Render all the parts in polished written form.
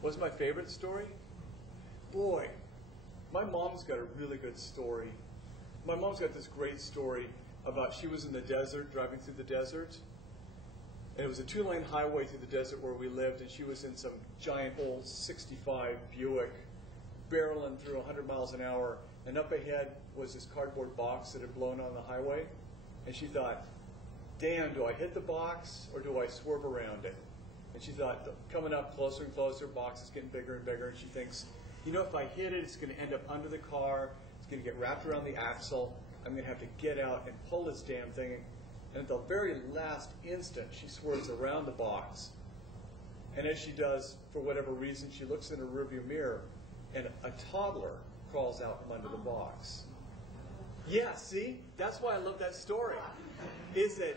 What's my favorite story? Boy, my mom's got a really good story. My mom's got this great story about she was in the desert, driving through the desert. And it was a 2-lane highway through the desert where we lived, and she was in some giant old 65 Buick, barreling through 100 miles an hour. And up ahead was this cardboard box that had blown on the highway. And she thought, damn, do I hit the box or do I swerve around it? And she thought, coming up closer and closer, box is getting bigger and bigger, and she thinks, you know, if I hit it, it's going to end up under the car, it's going to get wrapped around the axle, I'm going to have to get out and pull this damn thing. And at the very last instant, she swerves around the box. And as she does, for whatever reason, she looks in her rearview mirror, and a toddler crawls out from under the box. Yeah, see? That's why I love that story, is that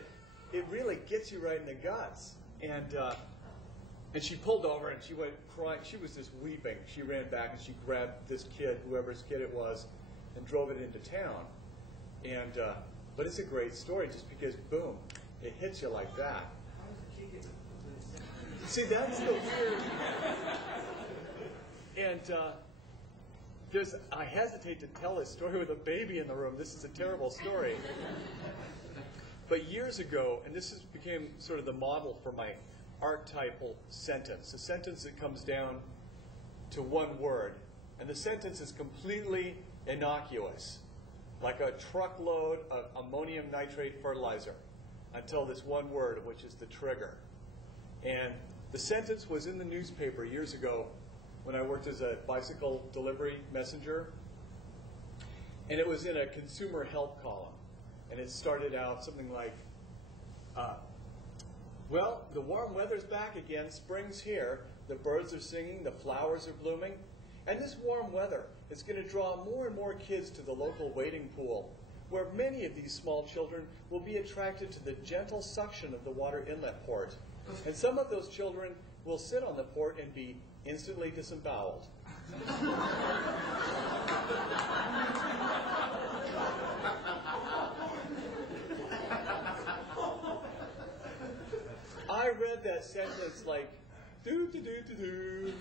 it really gets you right in the guts. And she pulled over and she went crying. She was just weeping. She ran back and she grabbed this kid, whoever's kid it was, and drove it into town. But it's a great story just because, boom, it hits you like that. See, that's the weird. And I hesitate to tell this story with a baby in the room. This is a terrible story. But years ago, and became sort of the model for my archetypal sentence, a sentence that comes down to one word, and the sentence is completely innocuous, like a truckload of ammonium nitrate fertilizer, until this one word, which is the trigger. And the sentence was in the newspaper years ago when I worked as a bicycle delivery messenger, and it was in a consumer health column, and it started out something like, well, the warm weather's back again, spring's here, the birds are singing, the flowers are blooming, and this warm weather is going to draw more and more kids to the local wading pool, where many of these small children will be attracted to the gentle suction of the water inlet port. And some of those children will sit on the port and be instantly disemboweled. I read that sentence like, do-do-do-do-do,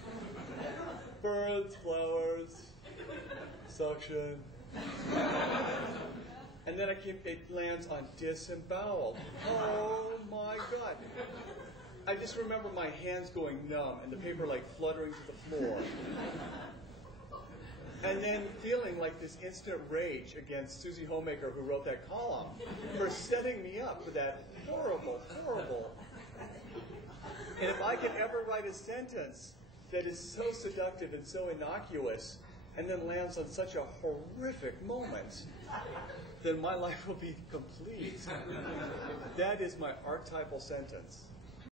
birds, flowers, suction. And then it lands on disemboweled. Oh my God. I just remember my hands going numb and the paper like fluttering to the floor. And then feeling like this instant rage against Susie Homemaker, who wrote that column, for setting me up for that horrible, horrible. And if I can ever write a sentence that is so seductive and so innocuous and then lands on such a horrific moment, then my life will be complete. That is my archetypal sentence.